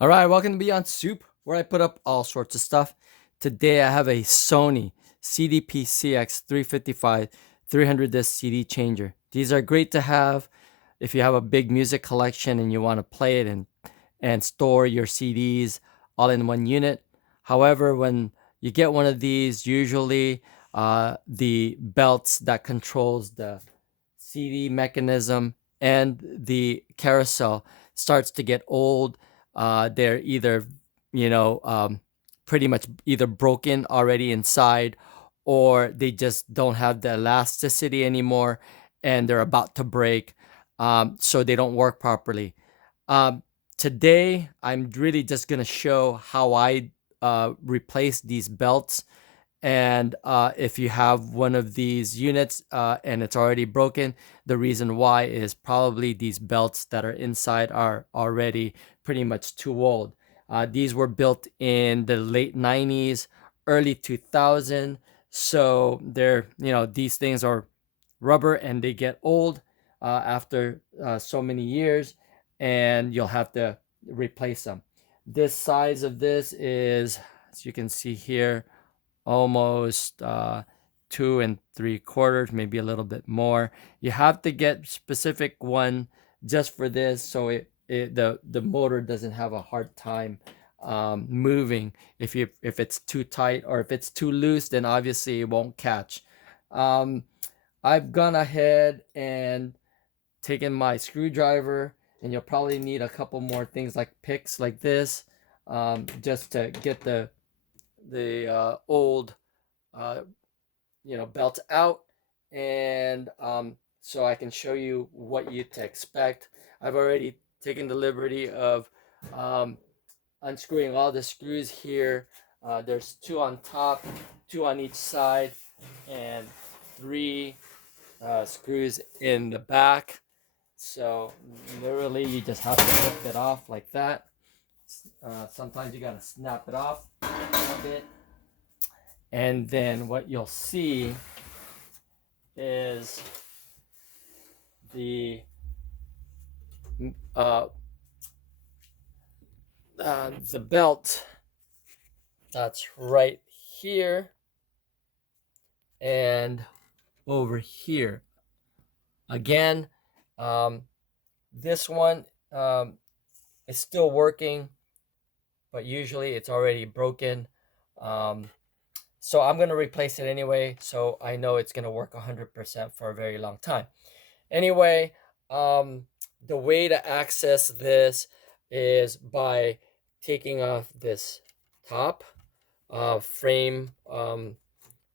All right, welcome to Beyond Soup, where I put up all sorts of stuff. Today I have a Sony CDP-CX355 300 disc CD changer. These are great to have if you have a big music collection and you want to play it and store your CDs all in one unit. However, when you get one of these, usually the belts that controls the CD mechanism and the carousel starts to get old. They're either, you know, um, pretty much either broken already inside, or they just don't have the elasticity anymore and they're about to break. So they don't work properly. Um, Today, I'm really just going to show how I replace these belts, and if you have one of these units and it's already broken, the reason why is probably these belts that are inside are already pretty much too old. These were built in the late 90s, early 2000. So these things are rubber and they get old after so many years, and you'll have to replace them. This size of this is, as you can see here, almost 2 3/4, maybe a little bit more. You have to get specific one just for this, so the motor doesn't have a hard time moving. If it's too tight or if it's too loose, then obviously it won't catch. Um, I've gone ahead and taken my screwdriver, and you'll probably need a couple more things like picks like this, just to get the old uh, belt out, and so I can show you what you to expect. I've already taken the liberty of um, unscrewing all the screws here. There's two on top, two on each side, and three screws in the back. So literally, you just have to lift it off like that. Sometimes you gotta snap it off a bit, and then what you'll see is the uh, the belt that's right here and over here. Again, um, this one is still working, but usually it's already broken. Um, so I'm going to replace it anyway, so I know it's going to work 100% for a very long time. Anyway, the way to access this is by taking off this top frame.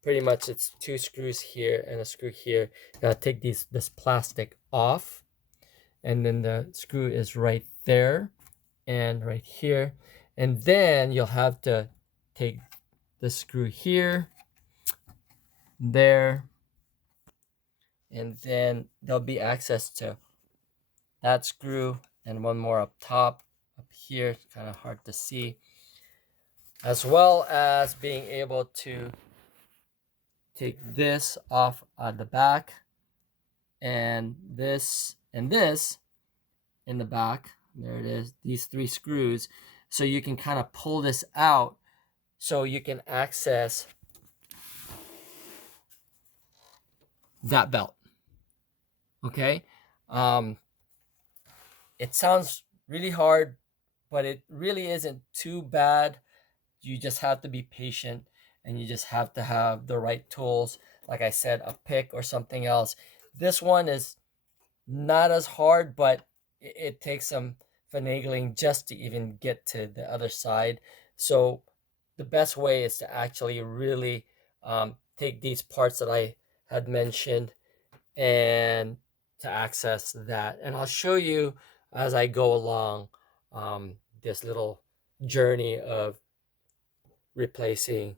Pretty much it's two screws here and a screw here. You gotta take this plastic off, and then the screw is right there and right here. And then you'll have to take the screw here, there, and then there'll be access to that screw and one more up top, up here. It's kind of hard to see, as well as being able to take this off at the back, and this in the back. There it is, these three screws. So you can kind of pull this out so you can access that belt. Okay. um it sounds really hard, but it really isn't too bad. You just have to be patient, and you just have to have the right tools, like I said, a pick or something else. This one is not as hard, but it takes some finagling just to even get to the other side. So the best way is to actually really take these parts that I had mentioned and to access that. And I'll show you as I go along this little journey of replacing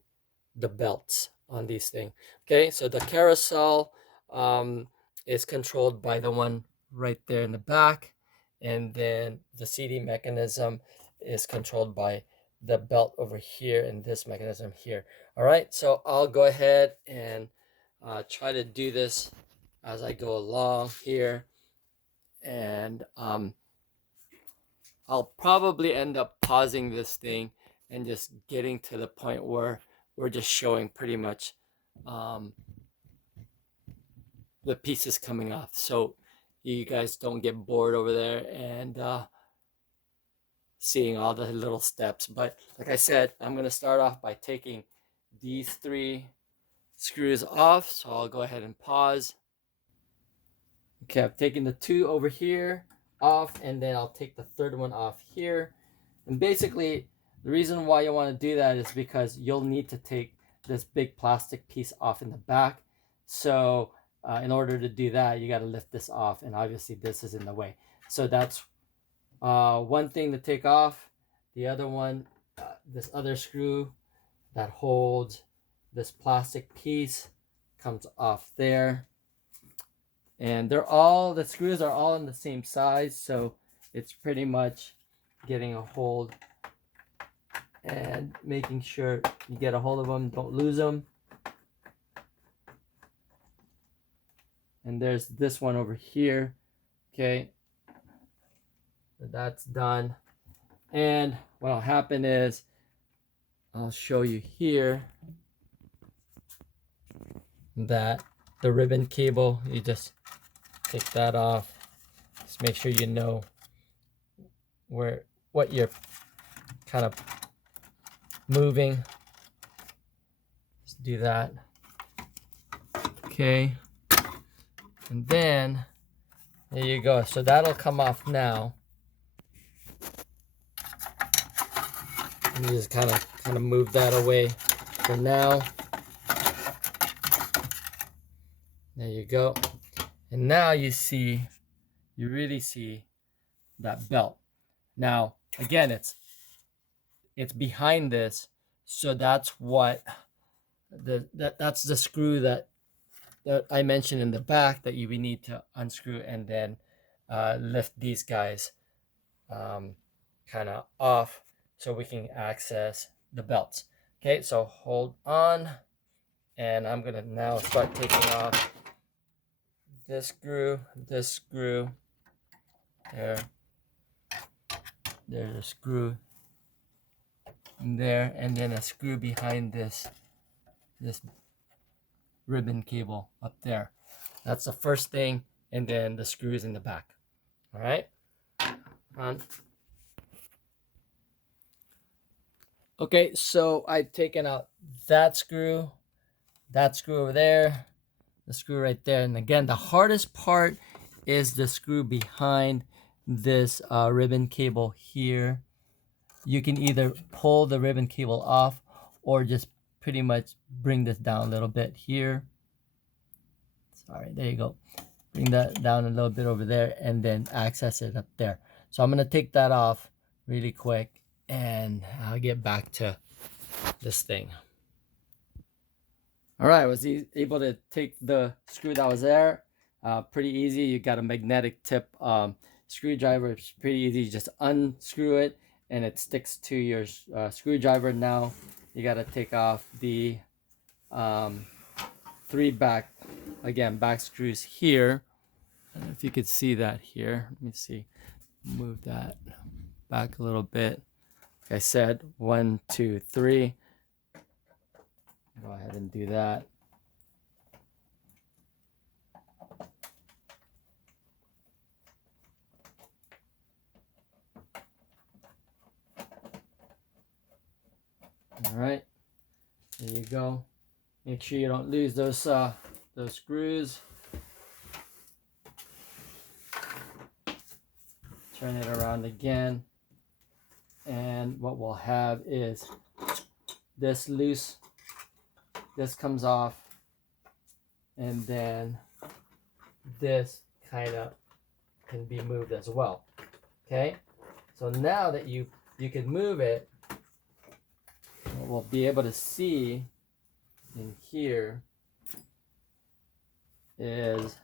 the belts on these things. Okay, so the carousel is controlled by the one right there in the back, and then the CD mechanism is controlled by the belt over here and this mechanism here. All right, so I'll go ahead and try to do this as I go along here, and I'll probably end up pausing this thing and just getting to the point where we're just showing pretty much the pieces coming off, so you guys don't get bored over there and seeing all the little steps. But like I said, I'm going to start off by taking these 3 screws off, so I'll go ahead and pause. Okay, I've taken the 2 over here off, and then I'll take the 3rd one off here. And basically, the reason why you want to do that is because you'll need to take this big plastic piece off in the back. So in order to do that, you got to lift this off, and obviously this is in the way. So that's one thing to take off. The other one, this other screw that holds this plastic piece comes off there. And the screws are all in the same size, so it's pretty much getting a hold and making sure you get a hold of them, don't lose them. And there's this one over here. Okay, so that's done. And what'll happen is I'll show you here that the ribbon cable, you just take that off. Just make sure you know what you're kind of moving. Just do that. Okay. And then there you go. So that'll come off now. And you just kind of move that away for now. There you go. And now you really see that belt. Now, again, it's behind this, so that's what that's the screw that I mentioned in the back that you need to unscrew and then lift these guys kind of off so we can access the belts. Okay, so hold on, and I'm gonna now start taking off this screw, there's a screw there, and then a screw behind this ribbon cable up there. That's the first thing, and then the screws in the back. All right, okay, so I've taken out that screw over there, the screw right there, and again, the hardest part is the screw behind this ribbon cable here. You can either pull the ribbon cable off or just pretty much bring this down a little bit here. Sorry, there you go. Bring that down a little bit over there and then access it up there. So I'm going to take that off really quick and I'll get back to this thing. All right, I was able to take the screw that was there. Pretty easy. You got a magnetic tip screwdriver. It's pretty easy. You just unscrew it and it sticks to your screwdriver. Now you got to take off the 3 back screws here. I don't know if you could see that here. Let me see. Move that back a little bit. Like I said, 1, 2, 3. Go ahead and do that. All right, there you go. Make sure you don't lose those screws. Turn it around again, and what we'll have is this loose. This comes off, and then this kind of can be moved as well. Okay, so now that you can move it, what we'll be able to see in here is,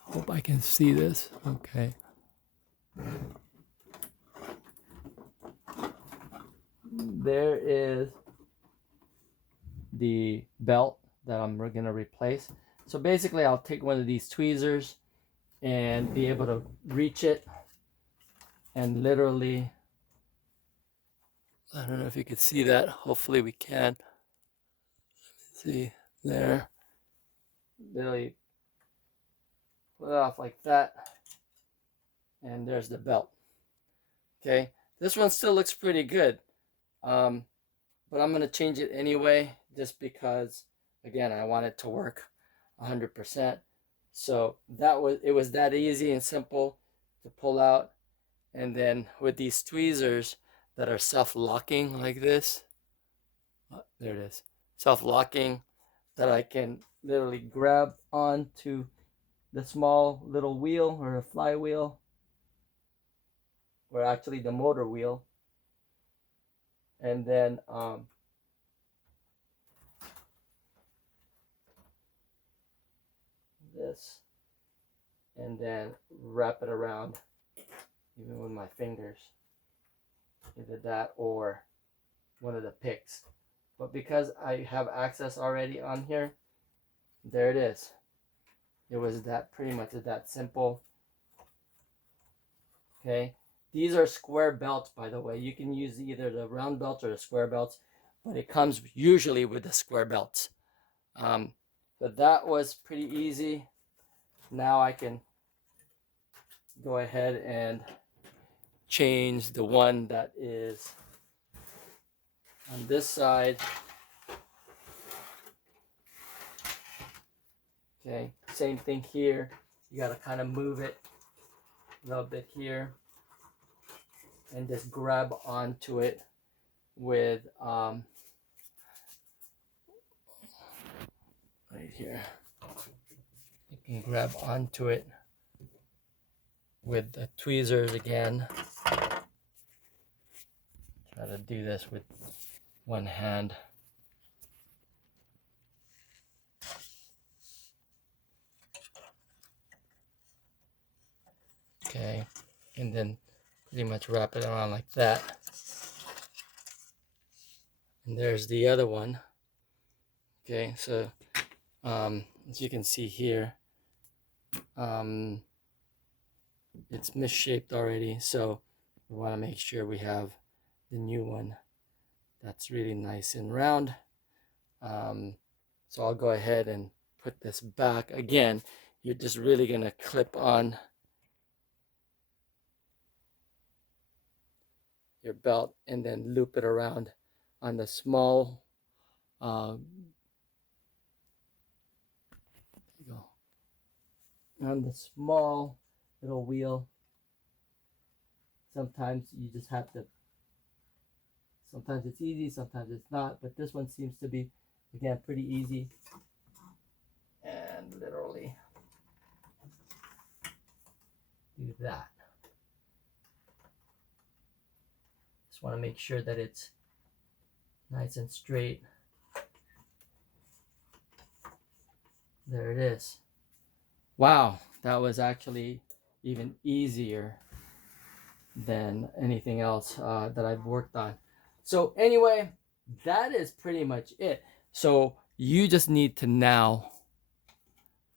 hope I can see this. Okay. There is the belt that I'm going to replace. So basically I'll take one of these tweezers and be able to reach it and literally, I don't know if you can see that. Hopefully we can. See there. Literally put it off like that. And there's the belt. Okay. This one still looks pretty good. But I'm going to change it anyway, just because, again, I want it to work 100%. So it was that easy and simple to pull out. And then with these tweezers that are self-locking like this, there it is, self-locking, that I can literally grab onto the small little wheel or a flywheel, or actually the motor wheel, and then this, and then wrap it around even with my fingers, either that or one of the picks. But because I have access already on here, there it is. It was that pretty much that simple. Okay, these are square belts, by the way. You can use either the round belts or the square belts, but it comes usually with the square belts. But that was pretty easy. Now I can go ahead and change the one that is on this side. Okay, same thing here. You got to kind of move it a little bit here and just grab onto it with right here. You can grab onto it with the tweezers again. Try to do this with one hand. Okay, and then pretty much wrap it around like that. And there's the other one. Okay, so as you can see here, it's misshaped already, so we want to make sure we have the new one that's really nice and round. So I'll go ahead and put this back. Again, you're just really gonna clip on your belt and then loop it around on the small on the small little wheel. Sometimes you just have to, sometimes it's easy, sometimes it's not, but this one seems to be, again, pretty easy. And literally do that. Just want to make sure that it's nice and straight. There it is. Wow, that was actually even easier than anything else that I've worked on. So anyway, that is pretty much it. So you just need to now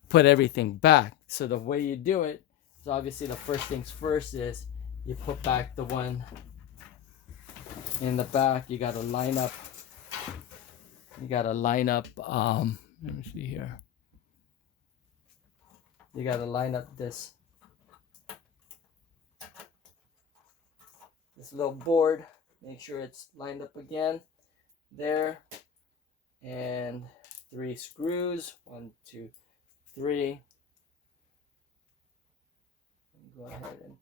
put everything back. So the way you do it is, obviously the first things first is you put back the one in the back. You got to line up. Let me see here. You got to line up this little board. Make sure it's lined up again there. And 3 screws. 1, 2, 3. Go ahead and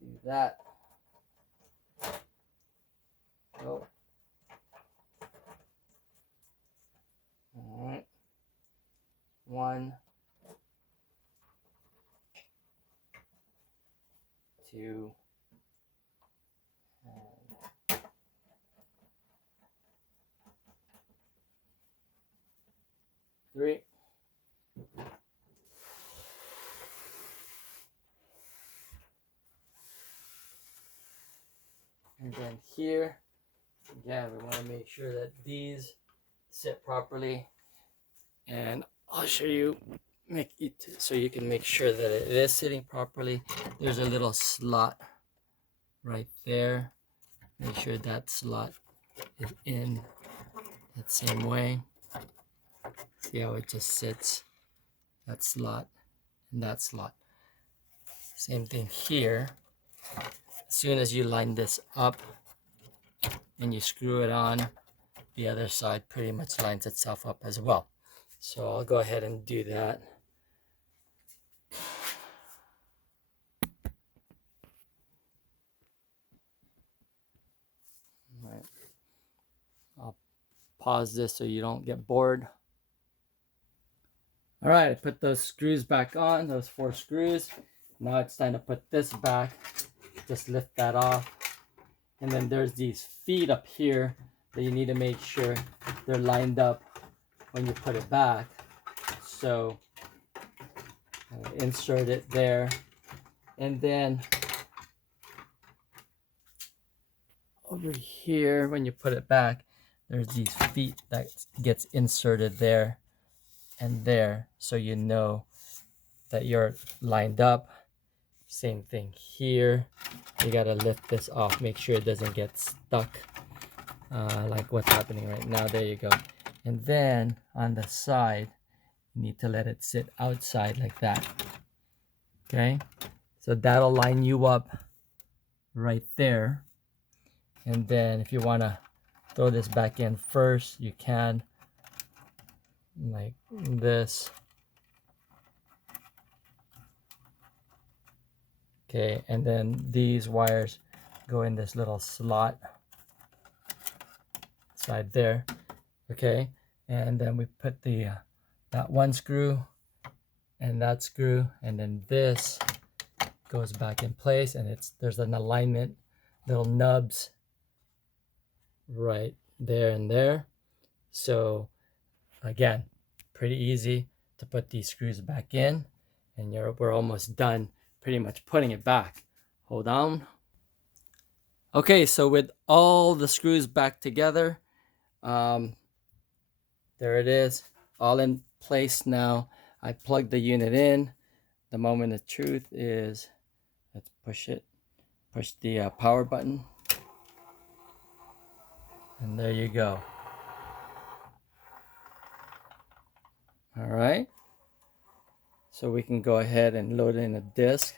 do that. Oh. All right. 1, 2, and 3. And then here, again, we want to make sure that these sit properly. And I'll show you make it so you can make sure that it is sitting properly. There's a little slot right there. Make sure that slot is in that same way. See how it just sits, that slot and that slot. Same thing here. As soon as you line this up and you screw it on, the other side pretty much lines itself up as well. So I'll go ahead and do that. All right. I'll pause this so you don't get bored. All right, I put those screws back on, those 4 screws. Now it's time to put this back. Just lift that off. And then there's these feet up here that you need to make sure they're lined up when you put it back. So insert it there. And then over here, when you put it back, there's these feet that gets inserted there and there, so you know that you're lined up. Same thing here. You gotta lift this off, make sure it doesn't get stuck like what's happening right now. There you go. And then on the side, you need to let it sit outside like that. Okay, so that'll line you up right there. And then if you want to throw this back in first, you can, like this. Okay, and then these wires go in this little slot side there. Okay, and then we put the that one screw and that screw, and then this goes back in place, and there's an alignment, little nubs right there and there. So again, pretty easy to put these screws back in, and we're almost done pretty much putting it back. Hold on. Okay, so with all the screws back together, there it is, all in place now. I plugged the unit in. The moment of truth is, let's push the power button, and there you go. All right, so we can go ahead and load in a disc.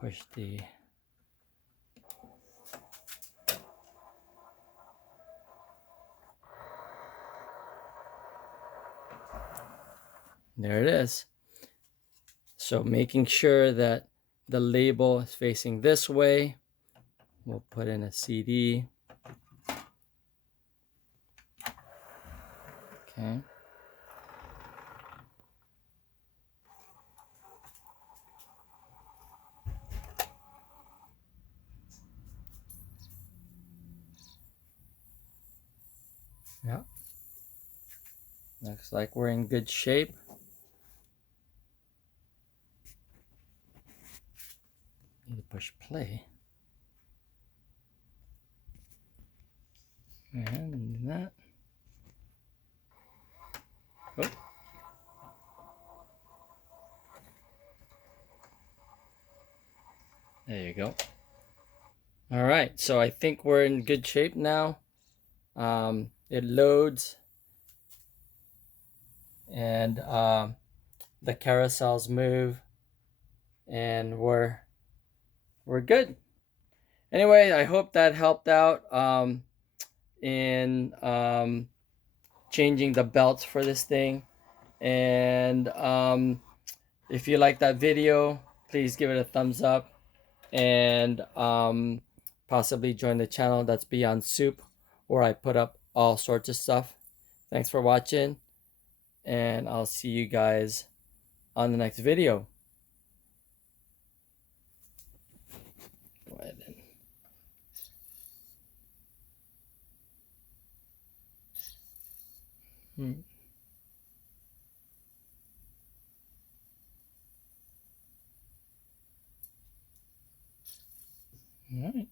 Push the there it is. So making sure that the label is facing this way, we'll put in a CD. Okay. Yeah. Looks like we're in good shape. Need to push play. And that. Oh. There you go. All right, so I think we're in good shape now. It loads, and the carousels move, and we're good. Anyway, I hope that helped out in changing the belts for this thing. And if you like that video, please give it a thumbs up, and possibly join the channel. That's Beyond Soup, where I put up all sorts of stuff. Thanks for watching, and I'll see you guys on the next video. Go ahead and all right.